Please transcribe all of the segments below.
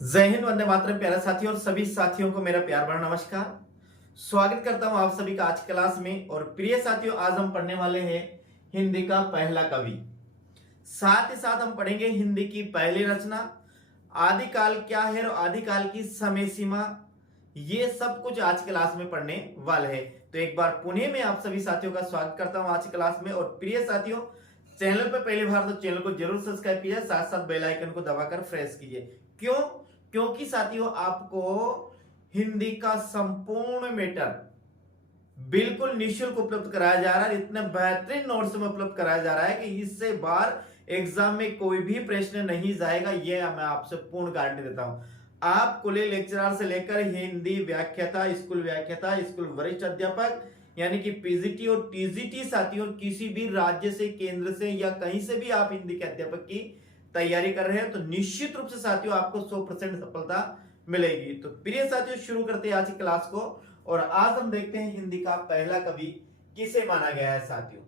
जय हिंद, वंदे मातरम। प्यारे साथियों और सभी साथियों को मेरा प्यार भरा नमस्कार। स्वागत करता हूं आप सभी का आज क्लास में। और प्रिय साथियों, आज हम पढ़ने वाले हैं हिंदी का पहला कवि। साथ ही साथ हम पढ़ेंगे हिंदी की पहली रचना, आदिकाल क्या है और आदिकाल की समय सीमा। ये सब कुछ आज क्लास में पढ़ने वाले हैं। तो एक बार पुनः मैं आप सभी साथियों का स्वागत करता हूं आज क्लास में। और प्रिय साथियों, चैनल पर पहली बार तो चैनल को जरूर सब्सक्राइब कीजिए, साथ साथ बेल आइकन को दबाकर प्रेस कीजिए। क्यों? क्योंकि साथियों, आपको हिंदी का संपूर्ण मैटर बिल्कुल निःशुल्क उपलब्ध कराया जा रहा है। इतने बेहतरीन नोट्स में उपलब्ध कराया जा रहा है कि इससे बाहर एग्जाम में कोई भी प्रश्न नहीं जाएगा, यह मैं आपसे पूर्ण गारंटी देता हूं। आप कुल लेक्चरर से लेकर हिंदी व्याख्याता, स्कूल वरिष्ठ अध्यापक यानी कि पीजीटी और टीजीटी साथियों, किसी भी राज्य से, केंद्र से या कहीं से भी आप हिंदी के अध्यापक की तैयारी कर रहे हैं तो निश्चित रूप से साथियों आपको 100% सफलता मिलेगी। तो प्रिय साथियों, शुरू करते हैं आज की क्लास को। और आज हम देखते हैं हिंदी का पहला कवि किसे माना गया है साथियों।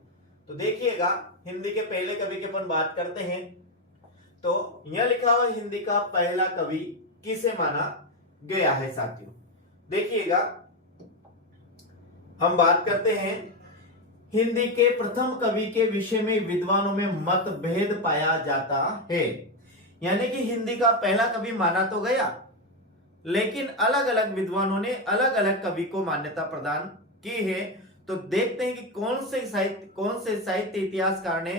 तो देखिएगा, हिंदी के पहले कवि की अपन बात करते हैं तो यह लिखा हुआ हिंदी का पहला कवि किसे माना गया है साथियों। देखिएगा, हम बात करते हैं हिंदी के प्रथम कवि के विषय में विद्वानों में मतभेद पाया जाता है। यानी कि हिंदी का पहला कवि माना तो गया, लेकिन अलग अलग विद्वानों ने अलग अलग कवि को मान्यता प्रदान की है। तो देखते हैं कि कौन से साहित्य इतिहासकार ने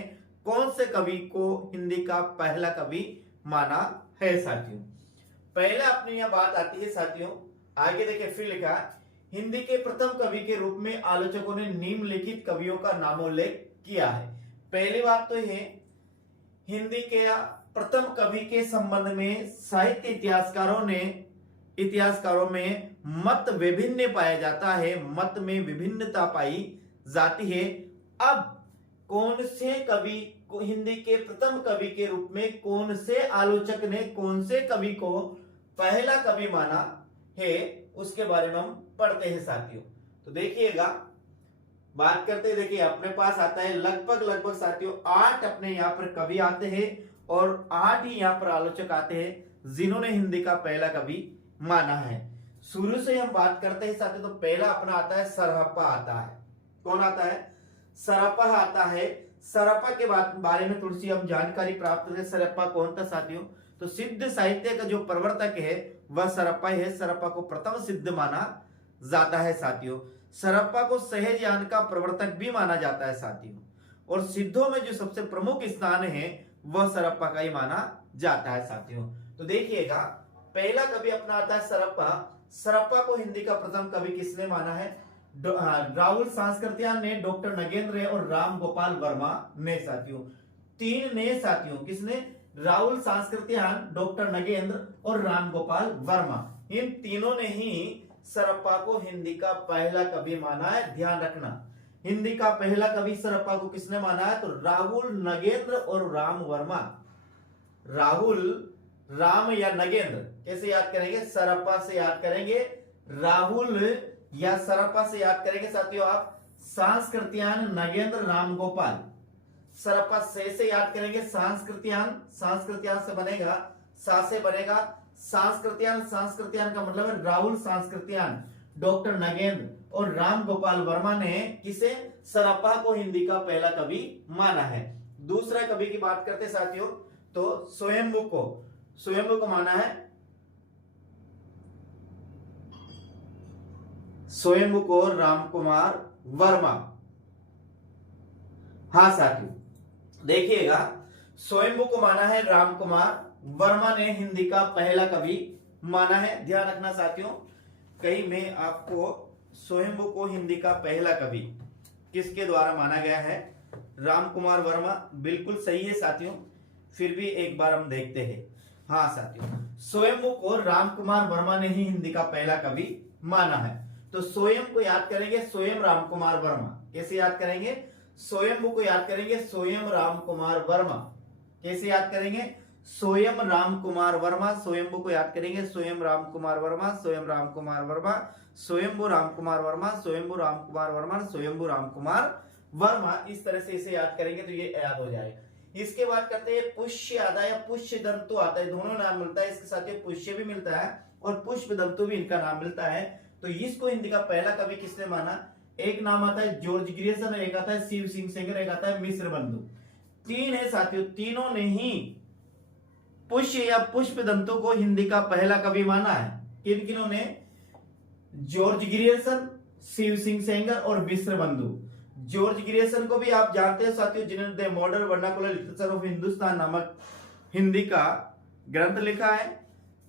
कौन से कवि को हिंदी का पहला कवि माना है साथियों। पहले अपनी यह बात आती है साथियों, आगे देखिए फिर लिखा, हिंदी के प्रथम कवि के रूप में आलोचकों ने निम्नलिखित कवियों का नामोल्लेख किया है। पहली बात तो है, हिंदी के प्रथम कवि के संबंध में साहित्य इतिहासकारों में मत विभिन्न पाया जाता है, मत में विभिन्नता पाई जाती है। अब कौन से कवि को हिंदी के प्रथम कवि के रूप में कौन से आलोचक ने कौन से कवि को पहला कवि माना है, उसके बारे में हम पढ़ते हैं साथियों। तो देखिएगा, बात करते हैं, देखिए अपने पास आता है लगभग साथियों 8 अपने यहाँ पर कवि आते हैं और 8 ही यहाँ पर आलोचक आते हैं जिन्होंने हिंदी का पहला कवि माना है। शुरू से हम बात करते हैं साथियों, तो पहला अपना आता है सरहप्पा आता है। कौन आता है? सरहप्पा आता है। सरहप्पा के बारे में थोड़ी सी हम जानकारी प्राप्त करें। सरहप्पा कौन था साथियों? तो सिद्ध साहित्य का जो प्रवर्तक है वह सरहप्पा है। सरहप्पा को प्रथम सिद्ध माना जाता है साथियों। सरहप्पा को सहजयान का प्रवर्तक भी माना जाता है साथियों। और सिद्धों में जो सबसे प्रमुख स्थान है वह सरहप्पा का ही माना जाता है साथियों। तो देखिएगा, पहला कवि अपना आता है सरहप्पा। सरहप्पा को हिंदी का प्रथम कवि किसने माना है? राहुल सांस्कृत्यायन ने, डॉक्टर नगेंद्र और राम गोपाल वर्मा ने साथियों। 3 ने साथियों। किसने? राहुल सांस्कृत्यायन, डॉक्टर नगेंद्र और राम गोपाल वर्मा। इन तीनों ने ही सरहप्पा को हिंदी का पहला कवि माना है। ध्यान रखना, हिंदी का पहला कवि सरहप्पा को किसने माना है? तो राहुल, नगेंद्र और राम वर्मा। राहुल, राम या नगेंद्र, कैसे याद करेंगे? सरहप्पा से याद करेंगे। राहुल या सरहप्पा से याद करेंगे साथियों आप सांस्कृत्यायन, नगेंद्र, राम गोपाल। सरहप्पा से याद करेंगे सांस्कृत्यायन से बनेगा, सा से बनेगा सांस्कृत्यायन का मतलब है राहुल सांस्कृत्यायन, डॉक्टर नगेंद्र और राम गोपाल वर्मा ने किसे? सरहप्पा को हिंदी का पहला कवि माना है। दूसरा कवि की बात करते साथियों, तो स्वयंभू को माना है। स्वयंभू को राम कुमार वर्मा। हाँ साथियों, देखिएगा, स्वयंभू को माना है राम कुमार वर्मा ने हिंदी का पहला कवि माना है। ध्यान रखना साथियों, कहीं में आपको स्वयंभू को हिंदी का पहला कवि किसके द्वारा माना गया है? राम कुमार वर्मा। बिल्कुल सही है साथियों। फिर भी एक बार हम देखते हैं। हाँ साथियों, स्वयंभू को राम कुमार वर्मा ने ही हिंदी का पहला कवि माना है। तो स्वयं को याद करेंगे, स्वयं राम कुमार वर्मा। कैसे याद करेंगे? स्वयंभू को याद करेंगे, स्वयं राम कुमार वर्मा। कैसे याद करेंगे? स्वयं राम कुमार वर्मा। स्वयंभू को याद करेंगे, स्वयं राम कुमार वर्मा, स्वयं राम कुमार वर्मा, स्वयंभू राम कुमार वर्मा, स्वयंभू राम कुमार वर्मा, स्वयंभू राम कुमार वर्मा। इस तरह से इसे याद करेंगे तो ये याद हो जाएगा। इसके बाद करते हैं पुष्य आता है या पुष्य दंतु आता है, दोनों नाम मिलता है इसके साथ, पुष्य भी मिलता है और पुष्प दंतु भी इनका नाम मिलता है। तो इसको हिंदी का पहला कवि किसने माना? एक नाम आता है जॉर्ज ग्रियर्सन, एक आता है शिव सिंह सेंगर, एक आता है मिश्र बंधु। तीन है साथियों, तीनों ने ही पुष्य या पुष्प दंतु को हिंदी का पहला कवि माना है। किन किनों ने? जॉर्ज ग्रियर्सन, शिव सिंह सेंगर और मिश्र बंधु। जॉर्ज ग्रियर्सन को भी आप जानते हैं साथियों, जिन्होंने the modern vernacular literature of Hindustan नामक हिंदी का ग्रंथ लिखा है।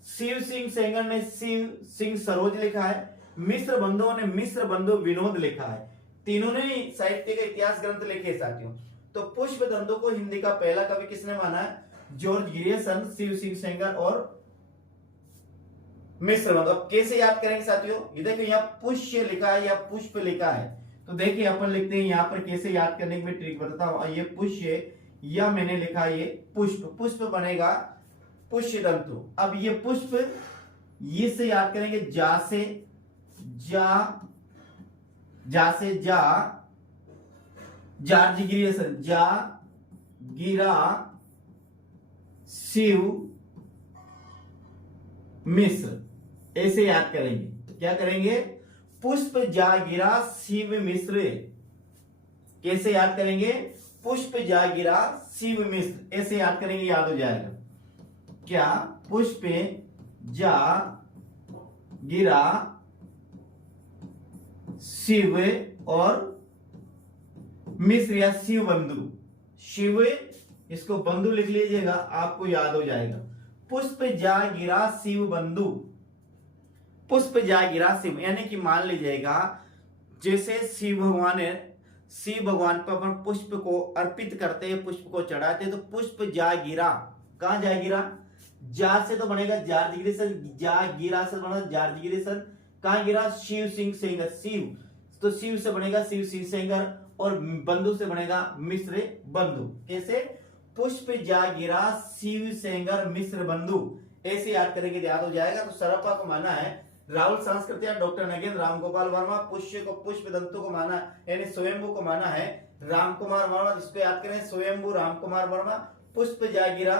शिव सिंह सेंगर ने शिव सिंह सरोज लिखा है। मिश्र बंधुओं ने मिश्र बंधु विनोद लिखा है। तीनों ने साहित्य का इतिहास ग्रंथ लिखे साथियों। तो पुष्प दंतु को हिंदी का पहला कवि किसने माना है? जॉर्ज ग्रियर्सन, शिव सिंह सेंगर और मिश्र बंधु। अब कैसे याद करेंगे साथियों? ये देखो यहाँ पुष्य लिखा है या पुष्प लिखा है, तो देखिए अपन लिखते हैं यहाँ पर कैसे याद करने की मैं ट्रिक बताता हूं। ये पुष्य या मैंने लिखा ये पुष्प, पुष्प बनेगा पुष्य दंतु। अब ये पुष्प, ये से याद करेंगे जा से जा, जा से जा, जॉर्ज ग्रियर्सन, जा गिरा शिव मिश्र, ऐसे याद करेंगे। क्या करेंगे? पुष्प जा गिरा शिव मिश्र। कैसे याद करेंगे? पुष्प जा गिरा शिव मिश्र, ऐसे याद करेंगे, याद हो जाएगा। क्या? पुष्प जा गिरा शिव और मिश्र या शिव बंधु। शिव, इसको बंधु लिख लीजिएगा, आपको याद हो जाएगा। पुष्प जा गिरा शिव बंधु, पुष्प जा गिरा शिव, यानी कि मान लीजिएगा जैसे शिव भगवान पर अपन पुष्प को अर्पित करते हैं, पुष्प को चढ़ाते हैं, तो पुष्प जा गिरा, कहां जा गिरा? जा से तो बनेगा जॉर्ज ग्रियर्सन, जा गिरा से बनेगा जॉर्ज ग्रियर्सन, कहां गिरा? शिव सिंह सेंगर, शिव, तो शिव से बनेगा शिव सिंह सेंगर और बंधु से बनेगा मिश्र बंधु। कैसे? पुष्प जा गिरा शिव सेंगर मिश्र बंधु, ऐसे याद करेंगे, याद हो जाएगा। तो सरपा को माना है राहुल संस्कृतिया, डॉक्टर नगेंद्र रामगोपाल वर्मा। पुष्य को पुष्प दंतु को माना यानी स्वयंभू को माना है राम कुमार वर्मा, इसको याद करें स्वयंभू राम कुमार वर्मा। पुष्प जागिरा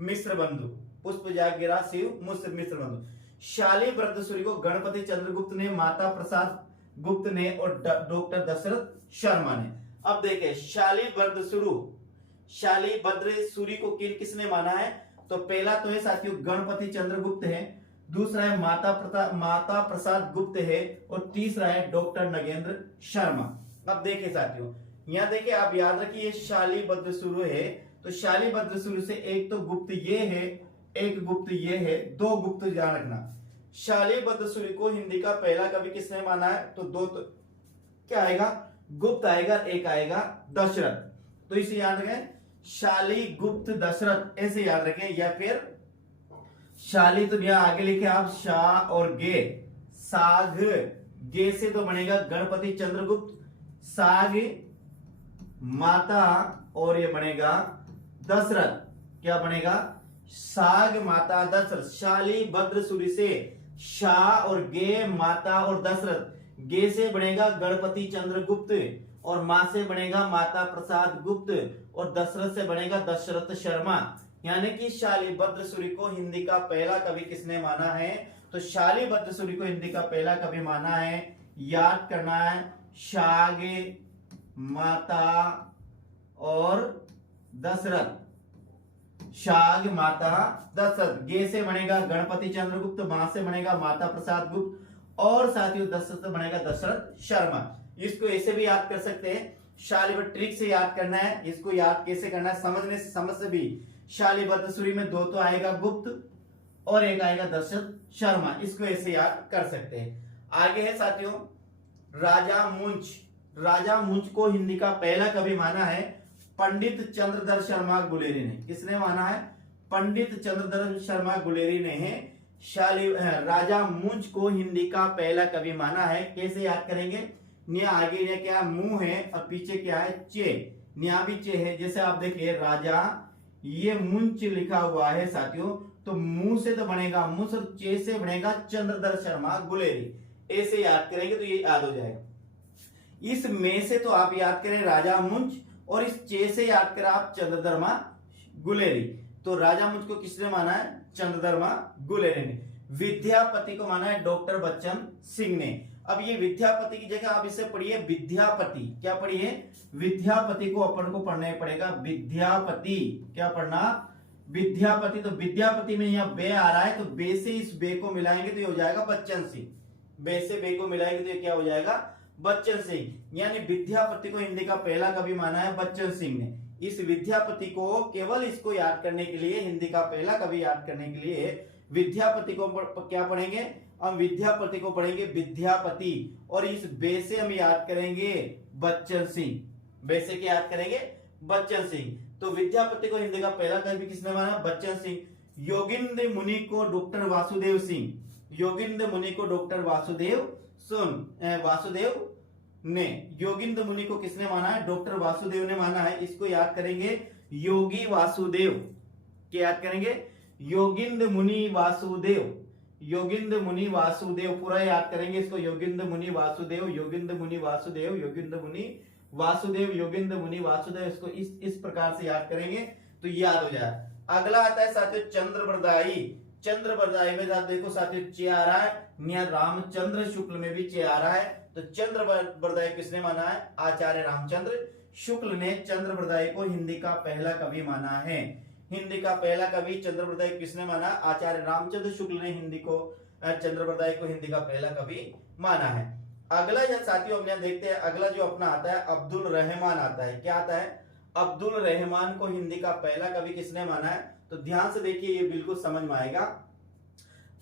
मिश्र बंधु, पुष्प जागिरा शिव मिश्र बंधु। शाली बद्रसूरी को गणपति चंद्रगुप्त ने, माता प्रसाद गुप्त ने और डॉक्टर दशरथ शर्मा ने। अब देखें शाली बद्रसूरी को किसने माना है? तो पहला तो है साथियों गणपति चंद्रगुप्त है, दूसरा है माता प्रसाद गुप्त है और तीसरा है डॉक्टर नगेंद्र शर्मा। अब देखिए साथियों, यहाँ देखिए आप याद रखिए शाली बद्रसूरी है, तो शाली बद्रसूरी से एक तो गुप्त ये है, एक गुप्त ये है, दो गुप्त ध्यान रखना। शाली बद्रसूरी को हिंदी का पहला कवि किसने माना है? तो दो तो क्या आएगा? गुप्त आएगा, एक आएगा दशरथ, तो इसे याद रखें शाली गुप्त दशरथ, ऐसे याद रखें। या फिर शाली तो यहां आगे लिखे आप शाह और गे, साग गे से तो बनेगा गणपति चंद्रगुप्त, साग माता और ये बनेगा दशरथ, क्या बनेगा? साग माता दशरथ। शाली बद्रसूरी से शाह और गे माता और दशरथ, गे से बनेगा गणपति चंद्रगुप्त और मां से बनेगा माता प्रसाद गुप्त और दशरथ से बनेगा दशरथ शर्मा। यानी कि शाली बद्रसूरी को हिंदी का पहला कवि किसने माना है? तो शाली बद्रसूरी को हिंदी का पहला कवि माना है, याद करना है शाग माता और दशरथ, शाग माता दशरथ। गे से बनेगा गणपति चंद्रगुप्त, मां से बनेगा माता प्रसाद गुप्त और साथियों दशरथ से बनेगा दशरथ शर्मा। इसको ऐसे भी याद कर सकते हैं, शाली ट्रिक से याद करना है। इसको याद कैसे करना है? समझ से भी शाली बद्रसूरी में दो तो आएगा गुप्त और एक आएगा दशरथ शर्मा, इसको ऐसे याद कर सकते हैं। आगे है साथियों राजा मुंज। राजा मुंज को हिंदी का पहला कवि माना है पंडित चंद्रधर शर्मा गुलेरी ने। किसने माना है? पंडित चंद्रधर शर्मा गुलेरी ने है शाली राजा मुंज को हिंदी का पहला कवि माना है। कैसे याद करेंगे? आगे ने क्या मुंह है और पीछे क्या है? चे, न्या भी चे है। जैसे आप देखिए राजा, ये मुंच लिखा हुआ है साथियों, तो मुंह से तो बनेगा मुंह और चे से बनेगा चंद्रधर शर्मा गुलेरी, ऐसे याद करेंगे तो ये याद हो जाएगा। इस में से तो आप याद करें राजा मुंज और इस चे से याद करें आप चंद्रधर गुलेरी। तो राजा मुझ को किसने माना है? चंद्रधर्मा गुलेरी ने। विद्यापति को माना है डॉक्टर बच्चन सिंह ने। अब ये विद्यापति की जगह आप इसे पढ़िए विद्यापति। क्या पढ़िए? विद्यापति को अपन को पढ़ना ही पड़ेगा विद्यापति। क्या पढ़ना? विद्यापति। तो विद्यापति में यहाँ बे आ रहा है, तो बे से इस बे को मिलाएंगे तो ये हो जाएगा बच्चन सिंह। बे से बे को मिलाएंगे तो ये क्या हो जाएगा? बच्चन सिंह। यानी विद्यापति को हिंदी का पहला कवि माना है बच्चन सिंह ने। इस विद्यापति को केवल इसको याद करने के लिए, हिंदी का पहला कवि याद करने के लिए विद्यापति को क्या पढ़ेंगे? हम विद्यापति को पढ़ेंगे विद्यापति, और इस बे से हम याद करेंगे बच्चन सिंह। बे से क्या याद करेंगे? बच्चन सिंह। तो विद्यापति को हिंदी का पहला कवि किसने माना? बच्चन सिंह। योगिंद्र मुनि को डॉक्टर वासुदेव सिंह। योगिंद्र मुनि को डॉक्टर वासुदेव ने। योगिंद्र मुनि को किसने माना है? डॉक्टर वासुदेव ने माना है। इसको याद करेंगे योगी वासुदेव। क्या याद करेंगे? योगिंद्र मुनि वासुदेव। योगिंद्र मुनि वासुदेव पूरा याद करेंगे इसको। योगिंद्र मुनि वासुदेव, योगिंद्र मुनि वासुदेव, योगिंद्र मुनि वासुदेव, योगिंद्र मुनि वासुदेव। इसको इस प्रकार से याद करेंगे तो याद हो जाए। अगला आता है साथियों चंद्रबरदाई। चंद्रबरदाई में देखो साथियों चे आ रहा है, यहाँ रामचंद्र शुक्ल में भी चे आ रहा है। तो चंद्रबरदाई किसने माना है? आचार्य रामचंद्र शुक्ल ने चंद्रबरदाई को हिंदी का पहला कवि माना है। हिंदी का पहला कवि चंद्रबरदाई किसने माना? आचार्य रामचंद्र शुक्ल ने हिंदी को, चंद्रबरदाई को हिंदी का पहला कवि माना है। अगला जो साथियों हम देखते हैं, अगला जो अपना आता है अब्दुल रहमान आता है। क्या आता है? अब्दुल रहमान को हिंदी का पहला कवि किसने माना है? तो ध्यान से देखिए, ये बिल्कुल समझ में आएगा।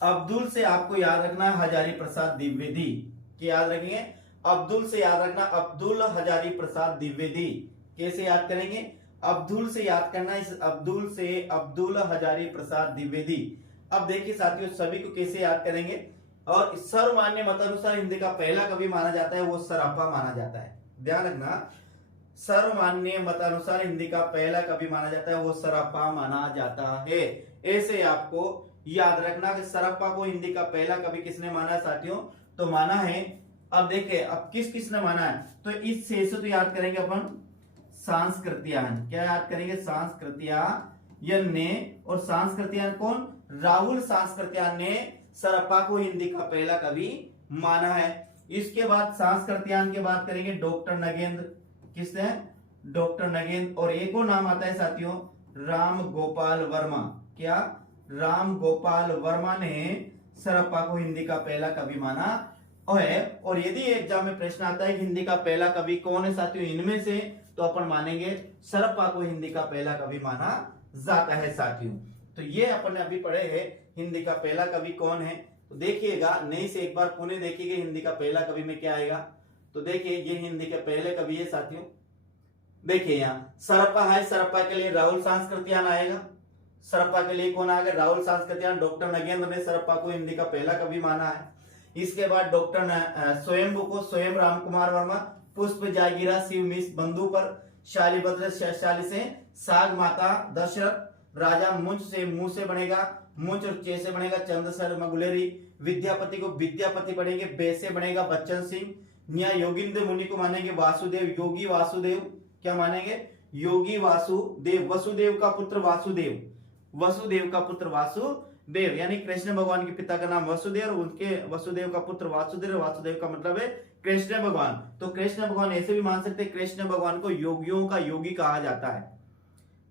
अब्दुल से आपको याद रखना है हजारी प्रसाद द्विवेदी। क्या याद रखेंगे? अब्दुल से याद रखना अब्दुल हजारी प्रसाद द्विवेदी। कैसे याद करेंगे? अब्दुल से याद करना, इस अब्दुल से अब्दुल हजारी प्रसाद द्विवेदी। अब देखिए साथियों सभी को कैसे याद करेंगे। और सर्वमान्य मतानुसार हिंदी का पहला कवि माना जाता है वो सरअप्पा माना जाता है। ध्यान रखना, सर्वमान्य मतानुसार हिंदी का पहला कवि माना जाता है वो सरअप्पा माना जाता है। ऐसे आपको याद रखना कि सरअप्पा को हिंदी का पहला कवि किसने माना है साथियों? तो माना है। अब देखिए अब किसने माना है? तो इस से तो याद करेंगे अपन सांस्कृत्यायन। क्या याद करेंगे? सांस्कृत्यायन ने। और सांस्कृत्यायन कौन? राहुल सांस्कृत्यायन ने सरअप्पा को हिंदी का पहला कवि माना है। इसके बाद सांस्कृत्यायन के बात करेंगे डॉक्टर नगेंद्र। किसने? डॉक्टर नगेंद्र। और एक और नाम आता है साथियों राम गोपाल वर्मा। क्या? राम गोपाल वर्मा ने सरअप्पा को हिंदी का पहला कवि माना है। और यदि एग्जाम में प्रश्न आता है हिंदी का पहला कवि कौन है साथियों इनमें से, तो अपन मानेंगे सरअप्पा को हिंदी का पहला कवि माना जाता है साथियों। तो ये अपन ने अभी पढ़े हैं हिंदी का पहला कवि कौन है। तो देखिएगा नहीं से एक बार पुनः देखिएगा हिंदी का पहला कवि में क्या आएगा। तो देखिए ये हिंदी के पहले कवि है साथियों। देखिए यहाँ सरअप्पा है, सरअप्पा के लिए राहुल सांस्कृत्यायन आएगा। सरअप्पा के लिए कौन आएगा? राहुल सांस्कृत्यायन। डॉक्टर नगेंद्र ने सरअप्पा को हिंदी का पहला कवि माना है। इसके बाद डॉक्टर स्वयंभू को स्वयं राम कुमार वर्मा, पुष्प जागीरा शिव मिस बंधु पर, शालीभद्र शाली से साग माता दशरथ, राजा मुंच से मुंह से बनेगा, मुंच और चे से बनेगा चंद्र शर्मा गुलेरी। विद्यापति को विद्यापति पढ़ेंगे, बे से बनेगा बच्चन सिंह। यहाँ योगिंद्र मुनि को मानेंगे वासुदेव, योगी वासुदेव। क्या मानेंगे? योगी वासुदेव। वसुदेव का पुत्र वासुदेव, वसुदेव का पुत्र वासुदेव, यानी कृष्ण भगवान के पिता का नाम वसुदेव और उनके वसुदेव का पुत्र वासुदेव। वासुदेव का मतलब है कृष्ण भगवान। तो कृष्ण भगवान ऐसे भी मान सकते हैं, कृष्ण भगवान को योगियों का योगी कहा जाता है।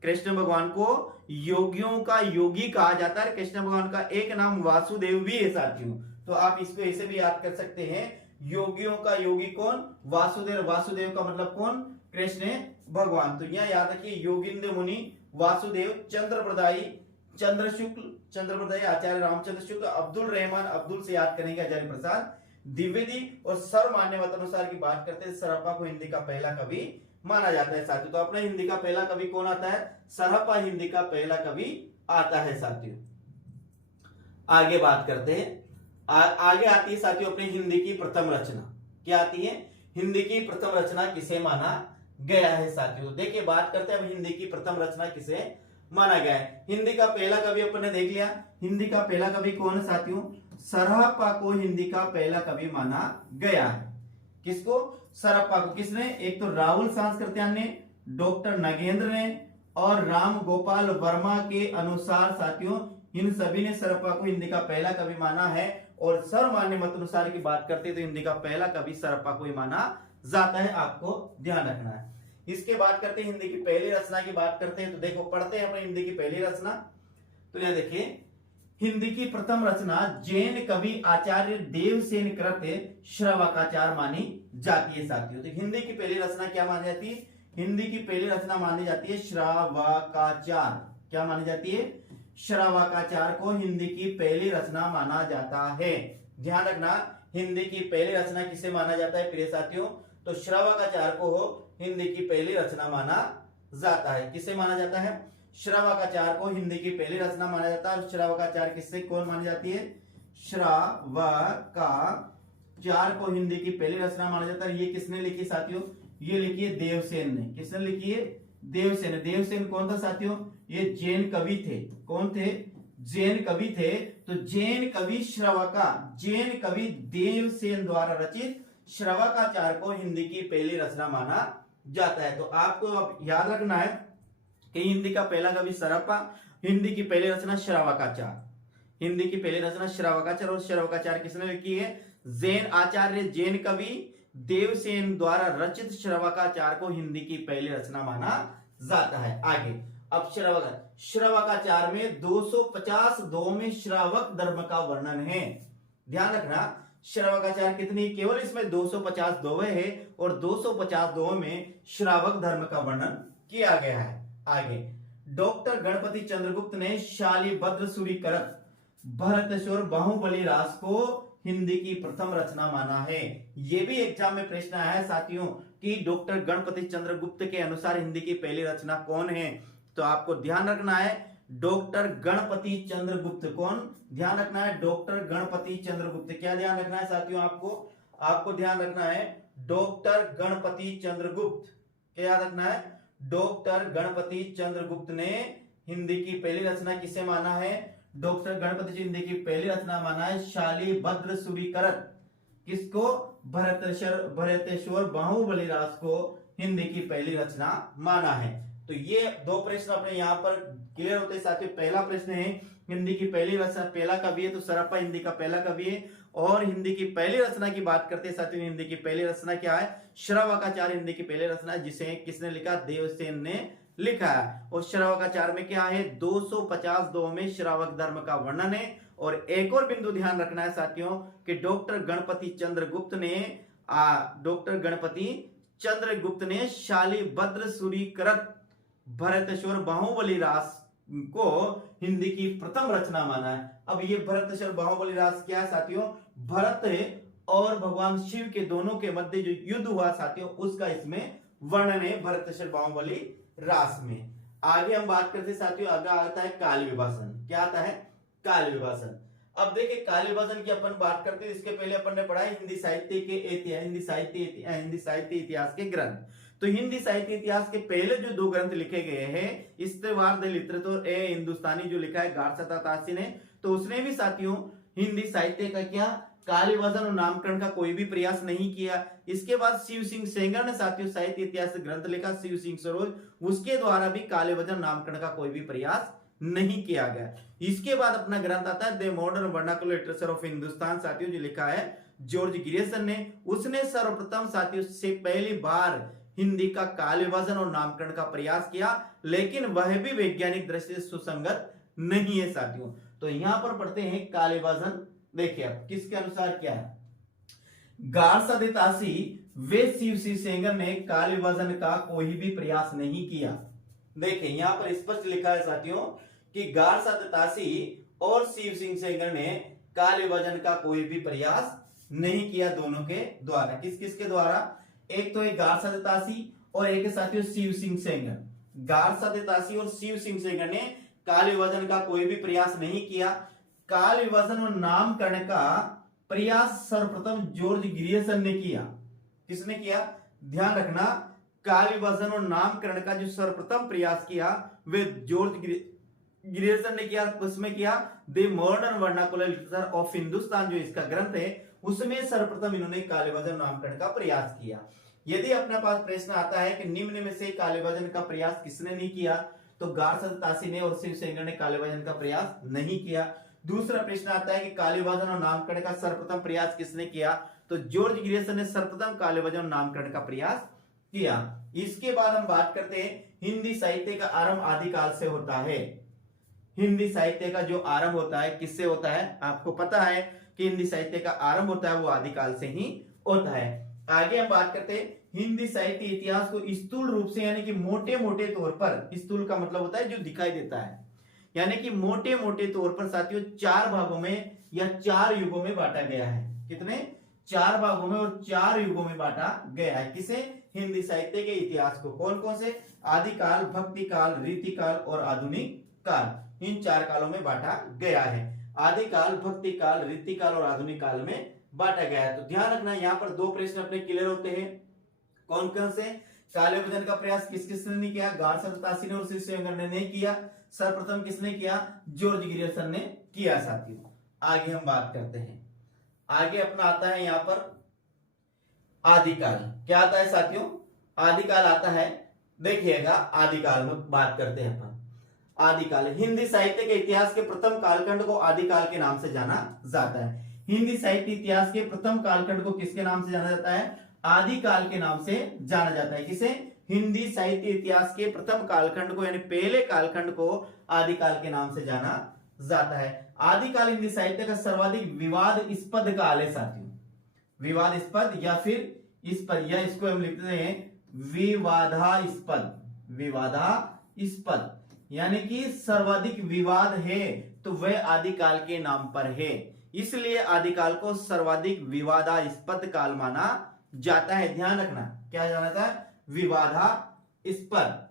कृष्ण भगवान को योगियों का योगी कहा जाता है। कृष्ण भगवान का एक नाम वासुदेव भी है साथियों। तो आप इसको ऐसे भी याद कर सकते हैं, योगियों का योगी कौन? वासुदेव। वासुदेव का मतलब कौन? कृष्ण भगवान। तो यहाँ याद रखिए योगिंद्र मुनि, वासुदेव, चंद्रबरदाई, चंद्र शुक्ल, चंद्रबरदाई आचार्य रामचंद्र शुक्ल, अब्दुल रहमान, अब्दुल से याद करेंगे हजारी प्रसाद द्विवेदी। और सर्वमान्य मतानुसार की बात करते हैं सरअप्पा को हिंदी का पहला कवि माना जाता है साथियों। तो अपने हिंदी का पहला कवि कौन आता है? सरअप्पा हिंदी का पहला कवि आता है साथियों। आगे बात करते हैं। आगे आती है साथियों अपनी हिंदी की प्रथम रचना। क्या आती है? हिंदी की प्रथम रचना किसे माना गया है साथियों। देखिए बात करते हैं अब हिंदी की प्रथम रचना किसे माना गया है। हिंदी का पहला कवि अपन ने देख लिया। हिंदी का पहला कवि कौन है साथियों? सरअप्पा को हिंदी का पहला कवि माना गया है। किसको? सरअप्पा को। किसने? एक तो राहुल सांस्कृत्यायन ने, डॉक्टर नगेंद्र ने और राम गोपाल वर्मा के अनुसार साथियों इन सभी ने सरप्पा को हिंदी का पहला कवि माना है। और सर्वमान्य मत अनुसार की बात करते हैं तो हिंदी का पहला कवि सरप्पा को ही माना जाता है, आपको ध्यान रखना है। इसके बाद करते हैं हिंदी की पहली रचना की बात करते हैं। तो देखो पढ़ते हैं अपने हिंदी की पहली रचना। तो यह देखिए हिंदी की प्रथम रचना जैन कवि आचार्य देवसेन कृत श्रवकाचार मानी जाती है साथियों। तो हिंदी की पहली रचना क्या मानी जाती है? हिंदी की पहली रचना मानी जाती है श्रवकाचार। क्या मानी जाती है? श्रवकाचार को हिंदी की पहली रचना माना जाता है। ध्यान रखना हिंदी की पहली रचना किसे माना जाता है प्रिय साथियों? तो श्रवकाचार को हिंदी की पहली रचना माना जाता है। किसे माना जाता है? श्रवकाचार को हिंदी की पहली रचना माना जाता है। और श्रवकाचार किससे कौन मानी जाती है? श्रवकाचार को हिंदी की पहली रचना माना जाता है। ये किसने लिखी साथियों? ये लिखी है देवसेन ने। किसने लिखी है? देवसेन। देवसेन कौन था साथियों? ये जैन कवि थे। कौन थे? जैन कवि थे। तो जैन कवि श्रवका, जैन कवि देवसेन द्वारा रचित श्रवकाचार को हिंदी की पहली रचना माना जाता है। तो आपको अब याद रखना है कि हिंदी का पहला कवि सरप्पा, हिंदी की पहली रचना श्रवकाचार, हिंदी की पहली रचना श्रवकाचार। और श्रवकाचार किसने लिखी है? जैन आचार्य जैन कवि देवसेन द्वारा रचित श्रवकाचार को हिंदी की पहली रचना माना जाता है। आगे अब श्रवकाचार में 250 दो में श्रावक धर्म का वर्णन है। ध्यान रखना श्रवकाचार कितनी? केवल इसमें 250 दोहे है और 250 दोहे में श्रावक धर्म का वर्णन किया गया है। आगे डॉक्टर गणपति चंद्रगुप्त ने शालिभद्र सूरीकृत भरतेश्वर बाहुबली रास को हिंदी की प्रथम रचना माना है। यह भी एग्जाम में प्रश्न आया है साथियों कि डॉक्टर गणपति चंद्रगुप्त के अनुसार हिंदी की पहली रचना कौन है? तो आपको ध्यान रखना है डॉक्टर गणपति चंद्रगुप्त। कौन? ध्यान रखना है डॉक्टर गणपति चंद्रगुप्त। क्या ध्यान रखना है साथियों? आपको ध्यान रखना है डॉक्टर गणपति चंद्रगुप्त। क्या रखना है? डॉक्टर गणपति चंद्रगुप्त ने हिंदी की पहली रचना किसे माना है? डॉक्टर गणपति हिंदी की पहली रचना माना है शालिभद्र सूरीकृत। किसको? भरतेश्वर बाहुबली रास को हिंदी की पहली रचना माना है। तो ये दो प्रश्न अपने यहाँ पर क्लियर होते हैं साथियों। पहला प्रश्न है हिंदी की पहली रचना, पहला कवि है तो सरप्पा हिंदी का पहला कवि है। और हिंदी की पहली रचना की बात करते हैं साथियों, हिंदी की पहली रचना क्या है? श्रवकाचार हिंदी की पहली रचना है, जिसे किसने लिखा? देवसेन ने लिखा है। और श्रवकाचार में क्या है? 250 दो में श्रावक धर्म का वर्णन है। और एक और बिंदु ध्यान रखना है साथियों कि डॉक्टर गणपति चंद्रगुप्त ने शालिभद्र सूरीकृत भरतेश्वर बाहुबली रास को हिंदी की प्रथम रचना माना है। अब ये भरतेश्वर बाहुबली रास क्या है साथियों? भरत और भगवान शिव के दोनों के मध्य जो युद्ध हुआ साथियों, उसका इसमें वर्णन है भरतेश्वर बाहुबली रास में। आगे हम बात करते साथियों, आगे आता है काल विभाजन। क्या आता है? काल विभाजन। अब देखिए काल विभाजन की अपन बात करते हैं, इसके पहले अपन ने पढ़ा है हिंदी साहित्य के इतिहास, हिंदी साहित्य इतिहास के ग्रंथ। तो हिंदी साहित्य इतिहास के पहले जो दो ग्रंथ लिखे गए हैं, इस्तेवार द लिटरेचर ए हिंदुस्तानी जो लिखा है गारसता तासी ने, तो उसने भी साथियों हिंदी साहित्य का क्या काल विभाजन और नामकरण का कोई भी प्रयास नहीं किया। इसके बाद शिव सिंह सेंगर ने साथियों साहित्य इतिहास ग्रंथ लिखा, शिव सिंह सरोज, उसके द्वारा भी काल विभाजन नामकरण का कोई भी प्रयास नहीं किया गया। इसके बाद अपना ग्रंथ आता है the modern vernacular literature of Hindustan साथियों, जो लिखा है जॉर्ज ग्रियर्सन ने। उसने सर्वप्रथम साथियों से पहली बार हिंदी का काल विभाजन और नामकरण का प्रयास किया, लेकिन वह भी वैज्ञानिक दृष्टि से सुसंगत नहीं है साथियों। तो यहां पर पढ़ते हैं काल विभाजन। देखिए अब किसके अनुसार क्या है? गारसादितासी वे शिव सिंह सेंगर ने काल विभाजन का कोई भी प्रयास नहीं किया। देखिए यहां पर स्पष्ट लिखा है साथियों कि गारसादितासी और शिव सिंह सेंगर ने काल विभाजन का कोई भी प्रयास नहीं किया दोनों के द्वारा। किस किस के द्वारा? एक तो एक गारसादितासी और एक साथियों शिव सिंह सेंगर। गारसादितासी और शिव सिंह सेंगर ने काल विभाजन का कोई भी प्रयास नहीं किया। काल विभाजन और नामकरण का प्रयास सर्वप्रथम जॉर्ज ग्रियर्सन ने किया। किसने किया? ध्यान रखना काल विभाजन और नामकरण का जो सर्वप्रथम प्रयास किया वे जॉर्ज ग्रियर्सन ने किया। उसमें किया the modern vernacular literature of Hindustan जो इसका ग्रंथ है, उसमें सर्वप्रथम इन्होंने काल विभाजन नामकरण का प्रयास किया। यदि अपने पास प्रश्न आता है कि निम्न में से काल विभाजन का प्रयास किसने नहीं किया, तो गार्सन तासी ने और शिवसेंगर ने काले विभाजन का प्रयास नहीं किया। दूसरा प्रश्न आता है कि काले विभाजन और नामकरण का सर्वप्रथम प्रयास किसने किया, तो जॉर्ज ग्रियर्सन ने सर्वप्रथम काले विभाजन और नामकरण का प्रयास किया। इसके बाद हम बात करते हैं हिंदी साहित्य का आरंभ आदिकाल से होता है। हिंदी साहित्य का जो आरंभ होता है किससे होता है, आपको पता है कि हिंदी साहित्य का आरंभ होता है वो आदिकाल से ही होता है। आगे हम बात करते हैं हिंदी साहित्य इतिहास को स्थूल रूप से यानी कि मोटे मोटे तौर पर, स्थूल का मतलब होता है जो दिखाई देता है, यानी कि मोटे मोटे तौर पर साथियों 4 भागों में या 4 युगों में बांटा गया है। कितने, 4 भागों में और 4 युगों में बांटा गया है। किसे, हिंदी साहित्य के इतिहास को। कौन कौन से, आदिकाल, भक्ति काल, रीतिकाल और आधुनिक काल, इन 4 कालों में बांटा गया है। आदिकाल, भक्ति काल, रीतिकाल और आधुनिक काल में बांटा गया है। तो ध्यान रखना यहाँ पर 2 प्रश्न अपने क्लियर होते हैं। कौन कौन से, काले विभाजन का प्रयास किस किसने नहीं किया, गार्सन तासी ने और शिवसेंगर ने नहीं किया। सर्वप्रथम किसने किया, जॉर्ज ग्रियर्सन ने किया। साथियों आगे हम बात करते हैं, आगे अपना आता है यहाँ पर आदिकाल। क्या आता है साथियों, आदिकाल आता है, देखिएगा आदिकाल में बात करते हैं अपन। आदिकाल, हिंदी साहित्य के इतिहास के प्रथम कालखंड को आदिकाल के नाम से जाना जाता है। हिंदी साहित्य इतिहास के प्रथम कालखंड को किसके नाम से जाना जाता है, आदिकाल के नाम से जाना जाता है। किसे, हिंदी साहित्य इतिहास के प्रथम कालखंड को यानी पहले कालखंड को आदिकाल के नाम से जाना जाता है। आदिकाल हिंदी साहित्य का सर्वाधिक विवादास्पद काल है साथियों। विवादास्पद या फिर इस पर, या इसको हम लिखते हैं विवादास्पद, विवादास्पद यानी कि सर्वाधिक विवाद है तो वह आदिकाल के नाम पर है, इसलिए आदिकाल को सर्वाधिक विवादास्पद काल माना जाता है। ध्यान रखना, क्या जाना था, विवादास्पद।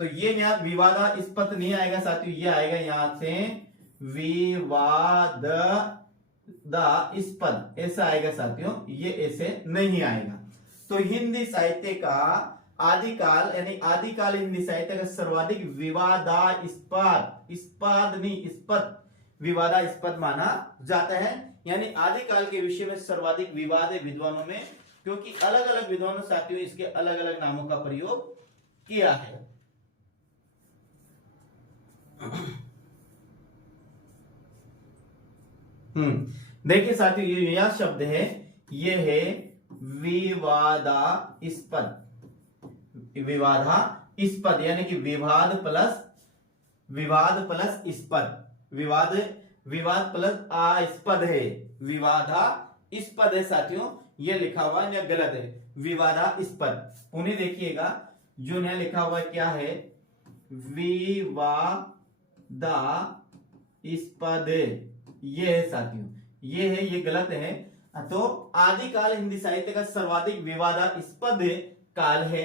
तो ये यहाँ विवादास्पद नहीं आएगा साथियों, ये आएगा यहां से विवादास्पद, ऐसा आएगा साथियों, ये ऐसे नहीं आएगा। तो हिंदी साहित्य का आदिकाल यानी आदिकाल हिंदी साहित्य का सर्वाधिक विवादास्पद माना जाता है। यानी आदिकाल के विषय में सर्वाधिक विवाद है विद्वानों में, क्योंकि अलग अलग विद्वानों साथियों इसके अलग अलग नामों का प्रयोग किया है। देखिए साथियों, ये यह शब्द है, ये है विवादास्पद, विवादास्पद यानी कि विवाद प्लस स्पद, विवाद प्लस आस्पद है, विवादास्पद है साथियों, ये लिखा हुआ है गलत है, विवादास्पद। उन्हें देखिएगा जो नया लिखा हुआ क्या है, विवादास्पद, ये है साथियों, ये है, ये गलत है। तो आदिकाल हिंदी साहित्य का सर्वाधिक विवादास्पद काल है।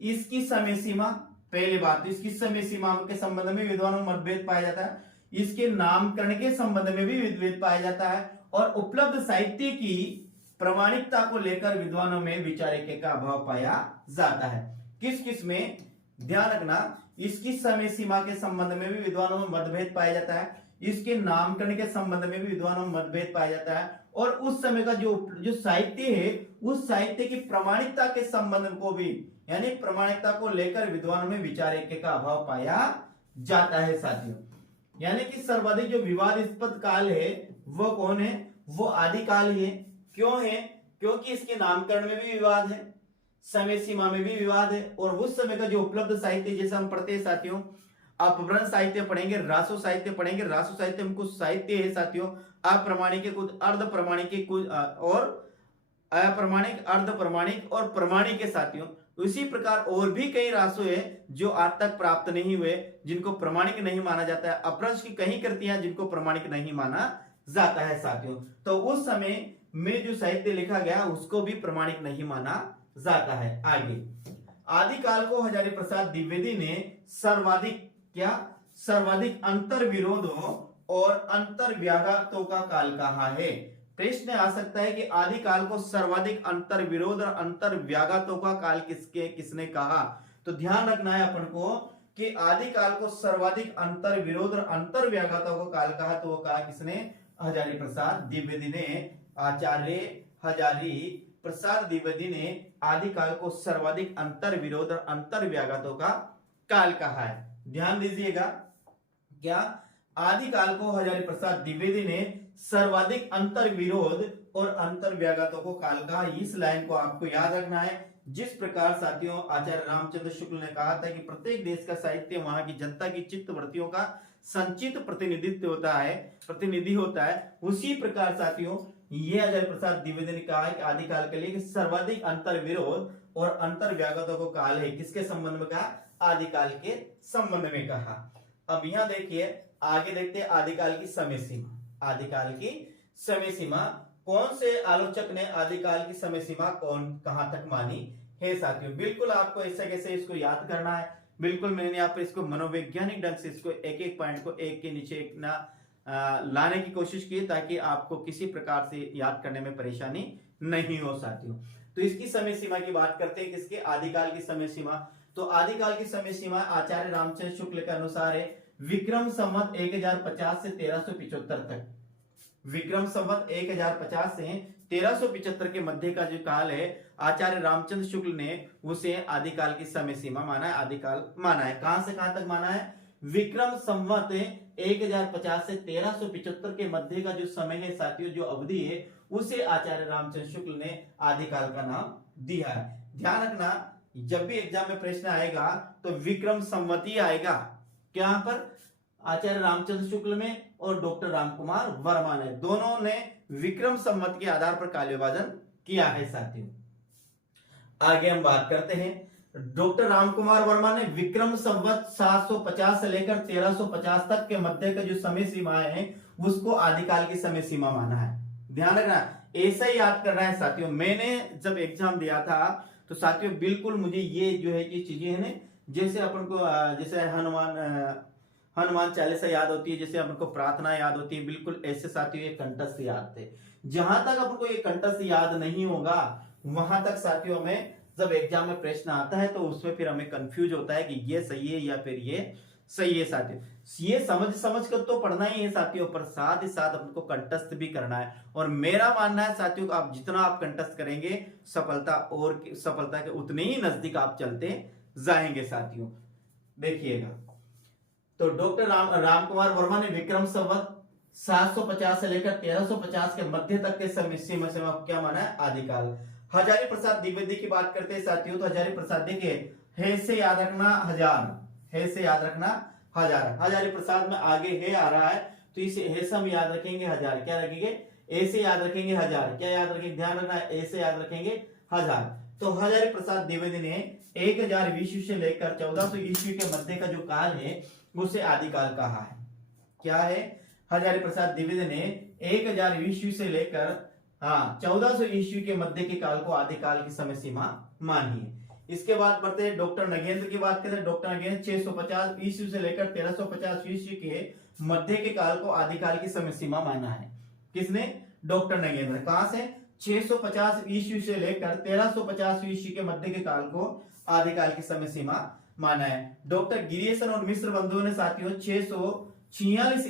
इसकी समय सीमा, पहली बात तो इसकी समय सीमा के संबंध में विद्वानों में मतभेद पाया जाता है, इसके नामकरण के संबंध में भी विभेद पाया जाता है, और उपलब्ध साहित्य की प्रामाणिकता को लेकर विद्वानों में विचारिके का अभाव पाया जाता है। किस किस में, ध्यान रखना, इसकी समय सीमा के संबंध में भी विद्वानों में मतभेद पाया जाता है, इसके नामकरण के संबंध में भी विद्वानों में मतभेद पाया जाता है, और उस समय का जो साहित्य है उस साहित्य की प्रामाणिकता के संबंध को भी, यानी प्रामाणिकता को लेकर विद्वानों में विचारिके का अभाव पाया जाता है साथियों। यानी कि सर्वाधिक जो विवादास्पद काल है वो कौन है, वो आदिकाल ही है। क्यों है, क्योंकि इसके नामकरण में भी विवाद है, समय सीमा में भी विवाद है, और उस समय का जो उपलब्ध साहित्य, जैसे हम पढ़ते हैं साथियों, अपभ्रंश साहित्य पढ़ेंगे, रासो साहित्य पढ़ेंगे, रासो साहित्य में कुछ साहित्य है साथियों अप्रमाणिक, कुछ अर्ध प्रमाणिक, कुछ और अप्रमाणिक, अर्ध प्रमाणिक और प्रमाणिक साथियों। उसी प्रकार और भी कई रासो है जो आज तक प्राप्त नहीं हुए, जिनको प्रमाणिक नहीं माना जाता है। अपभ्रंश की कई कृतियां जिनको प्रमाणिक नहीं माना जाता है साथियों। तो उस समय में जो साहित्य लिखा गया उसको भी प्रमाणिक नहीं माना जाता है। आगे आदिकाल को हजारी प्रसाद द्विवेदी ने सर्वाधिक अंतर विरोधों और अंतर व्याघातों का काल कहा है। प्रश्न आ सकता है कि आदिकाल को सर्वाधिक अंतर विरोध और अंतर व्याघातों का काल किसने कहा। तो ध्यान रखना है अपन को कि आदिकाल को सर्वाधिक अंतर विरोध और अंतर व्याघातों का काल कहा, तो वो कहा किसने, हजारी प्रसाद द्विवेदी ने। आचार्य हजारी प्रसाद द्विवेदी ने आदिकाल को सर्वाधिक अंतर विरोध और अंतर व्याघातों का काल कहा है। ध्यान दीजिएगा, क्या आदिकाल को हजारी प्रसाद द्विवेदी ने सर्वाधिक अंतर विरोध और अंतर व्याघातों को काल कहा। इस लाइन को आपको याद रखना है। जिस प्रकार साथियों आचार्य रामचंद्र शुक्ल ने कहा था कि प्रत्येक देश का साहित्य वहां की जनता की चित्त वृत्तियों का संचित प्रतिनिधित्व होता है, प्रतिनिधि होता है, उसी प्रकार साथियों ये आचार्य प्रसाद द्विवेदी ने कहा है कि आदिकाल के लिए सर्वाधिक अंतर विरोध और अंतर व्याघातों को काल है। किसके संबंध में कहा? आदिकाल के संबंध में कहा। अब यहां देखिए, आगे देखते हैं आदिकाल की समय सीमा। आदिकाल की समय सीमा, कौन से आलोचक ने आदिकाल की समय सीमा कहां तक मानी है साथियों? बिल्कुल आपको ऐसा कैसे इसको याद करना है। बिल्कुल मैंने यहाँ पे इसको मनोवैज्ञानिक ढंग से इसको एक एक पॉइंट को एक के नीचे एक ना लाने की कोशिश की, ताकि आपको किसी प्रकार से याद करने में परेशानी नहीं हो साथियों। तो इसकी समय सीमा की बात करते हैं, किसके? आदिकाल की समय सीमा। तो आदिकाल की समय सीमा आचार्य रामचंद्र शुक्ल के अनुसार है विक्रम संवत 1050 से 1375 तक। विक्रम संवत 1050 से 1375 के मध्य का जो काल है, आचार्य रामचंद्र शुक्ल ने उसे आदिकाल की समय सीमा माना है, आदिकाल माना है। कहां से कहां तक माना है? विक्रम संवत 1050 से 1375 के मध्य का जो समय है साथियों, जो अवधि है, उसे आचार्य रामचंद्र शुक्ल ने आदिकाल का नाम दिया है। ध्यान रखना, जब भी एग्जाम में प्रश्न आएगा तो विक्रम संवती आएगा। क्या पर? आचार्य रामचंद्र शुक्ल में और डॉक्टर रामकुमार वर्मा ने, दोनों ने विक्रम संवत के आधार पर काल विभाजन किया है साथियों। आगे हम बात करते हैं। डॉक्टर रामकुमार वर्मा ने विक्रम संवत 750 से लेकर 1350 तक के मध्य का जो समय सीमाएं हैं, उसको आदिकाल की समय सीमा माना है। ध्यान रखना, ऐसा ही याद करना है साथियों। मैंने जब एग्जाम दिया था तो साथियों बिल्कुल मुझे ये जो है कि चीजें है ना, जैसे अपन को जैसे हनुमान चालीसा याद होती है, जैसे अपन को प्रार्थना याद होती है, बिल्कुल ऐसे साथियों ये कंठस्थ याद थे। जहां तक अपन को ये कंठस्थ याद नहीं होगा, वहां तक साथियों में जब एग्जाम में प्रश्न आता है तो उसमें फिर हमें कंफ्यूज होता है कि ये सही है या फिर ये सही है साथियों। ये समझ कर तो पढ़ना ही है साथियों, पर साथ ही साथ अपन को कंठस्थ भी करना है। और मेरा मानना है साथियों कि आप जितना आप कंठस्थ करेंगे, सफलता के उतने ही नजदीक आप चलते जाएंगे साथियों। देखिएगा, तो डॉक्टर रामकुमार वर्मा ने विक्रम संवत 750 से लेकर 1350 के मध्य तक के समय सीमा को क्या माना है? आदिकाल। हजारी प्रसाद द्विवेदी की बात करते हैं साथियों, तो हजारी प्रसाद देखिए, है से याद रखना हजार, है से याद रखना हजार। हजारी प्रसाद में आगे है आ रहा है, तो इसे है से हम याद रखेंगे हजार। क्या रखेंगे? ए से याद रखेंगे हजार। क्या याद रखेंगे? ध्यान रखना, ए से याद रखेंगे हजार। तो हजारी प्रसाद द्विवेदी ने 1000 ईस्वी से लेकर 1400 ईस्वी के मध्य का जो काल है, उसे आदिकाल कहा है। क्या है? हजारी प्रसाद द्विवेदी ने 1000 ईस्वी से लेकर 1400 ईस्वी के मध्य के काल को आदिकाल की समय सीमा मानी है। इसके बाद बढ़ते हैं डॉक्टर नगेंद्र की बात करें। डॉक्टर नगेंद्र 650 ईस्वी से लेकर 1350 ईस्वी के मध्य के काल को आदिकाल की समय सीमा माना है। किसने? डॉक्टर नगेंद्र। कहां से? 650 ईस्वी से लेकर 1350 ईस्वी के मध्य के काल को आदिकाल की समय सीमा माना है। डॉक्टर गिरियसन और मिश्र बंधुओं ने साथियों 646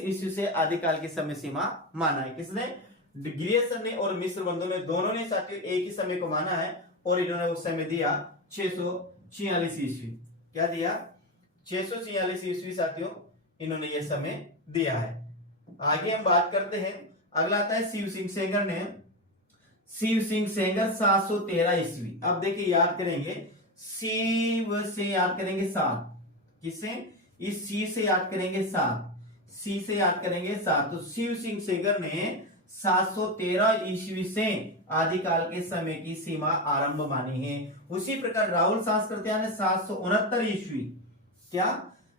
ईस्वी से आदिकाल की समय सीमा माना है। किसने? गिरियसन ने और मिश्र बंधुओं ने, दोनों ने साथियों एक ही समय को माना है, और इन्होंने उस समय दिया 646 ईस्वी। क्या दिया? 646 ईस्वी साथियों, इन्होंने यह समय दिया है। आगे हम बात करते हैं, अगला आता है शिव सिंह सेंगर ने, शिव सिंह सेंगर 713 ईस्वी। अब देखिए याद करेंगे, शिव से याद करेंगे 7, किससे? इस सी से याद करेंगे 7, सी से याद करेंगे 7। तो शिव सिंह सेंगर ने 713 ईस्वी से आदिकाल के समय की सीमा आरंभ मानी है। उसी प्रकार राहुल सांस्कृत्या ने 769 ईस्वी, क्या?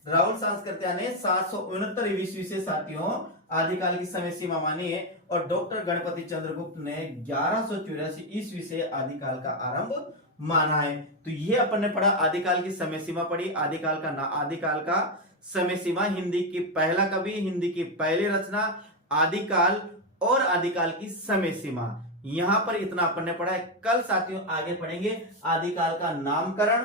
राहुल सांस्कृत्या ने 769 ईस्वी से साथियों आदिकाल की समय सीमा मानी है। और डॉक्टर गणपति चंद्रगुप्त ने 1184 ईस्वी से आदिकाल का आरंभ माना है। तो ये अपन ने पढ़ा, आदिकाल की समय सीमा पढ़ी। आदिकाल का समय सीमा, हिंदी की पहला कवि, हिंदी की पहली रचना, आदिकाल और आदिकाल की समय सीमा, यहां पर इतना अपन ने पढ़ा है। कल साथियों आगे पढ़ेंगे आदिकाल का नामकरण,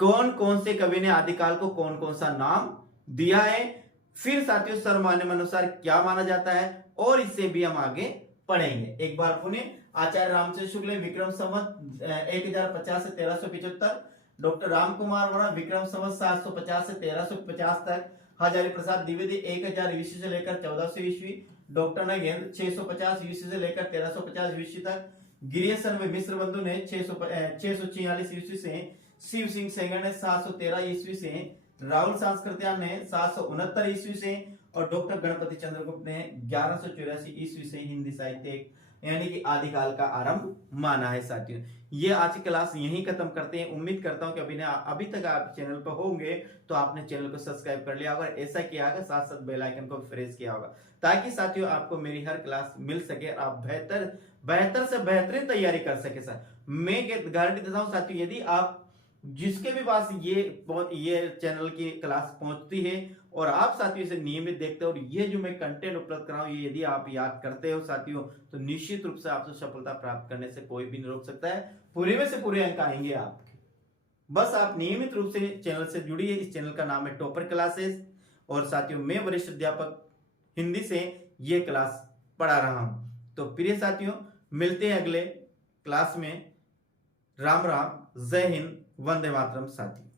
कौन कौन से कवि ने आदिकाल को कौन कौन सा नाम दिया है, फिर साथियों सर्वमान्य अनुसार क्या माना जाता है, और इससे भी हम आगे पढ़ेंगे। एक बार पुनः आचार्य रामचंद्र शुक्ल विक्रम संवत 1050 से 1375, डॉक्टर राम कुमार वर्मा विक्रम संवत 750 से 1350 तक, हजारी प्रसाद द्विवेदी 1000 ईस्वी से लेकर 1400 ईस्वी, डॉक्टर नगेंद्र 650 ईस्वी से लेकर 1350 ईस्वी तक, गिरियसन में मिश्र बंधु ने 646 ईस्वी से, शिव सिंह सेंगर ने 713 ईस्वी से, राहुल सांस्कृत्यायन ने 769 ईस्वी से, और डॉक्टर गणपति चंद्रगुप्त ने 1184 ईस्वी से हिंदी साहित्य यानी कि आदिकाल का आरंभ माना है। साथियों, ये आज की क्लास यहीं खत्म करते हैं। उम्मीद करता हूं कि अभी तक आप चैनल पर होंगे तो आपने चैनल को सब्सक्राइब कर लिया होगा, ऐसा किया होगा, साथ साथ बेल आइकन को प्रेस किया होगा, ताकि साथियों आपको मेरी हर क्लास मिल सके और आप बेहतर से बेहतरीन तैयारी कर सके। सर मैं गारंटी देता हूं साथियों, यदि आप जिसके भी पास ये चैनल की क्लास पहुंचती है और आप साथियों इसे नियमित देखते हो और ये जो मैं कंटेंट उपलब्ध कर रहा हूं ये यदि आप याद करते हो साथियों, तो निश्चित रूप से आपसे सफलता प्राप्त करने से कोई भी नहीं रोक सकता है। पूरे में से पूरे अंक आएंगे आपके। बस आप नियमित रूप से चैनल से जुड़िए। इस चैनल का नाम है टॉपर क्लासेस, और साथियों मैं वरिष्ठ अध्यापक हिंदी से ये क्लास पढ़ा रहा हूं। तो प्रिय साथियों, मिलते हैं अगले क्लास में। राम राम, जय हिंद, वंदे मातरम साथियों।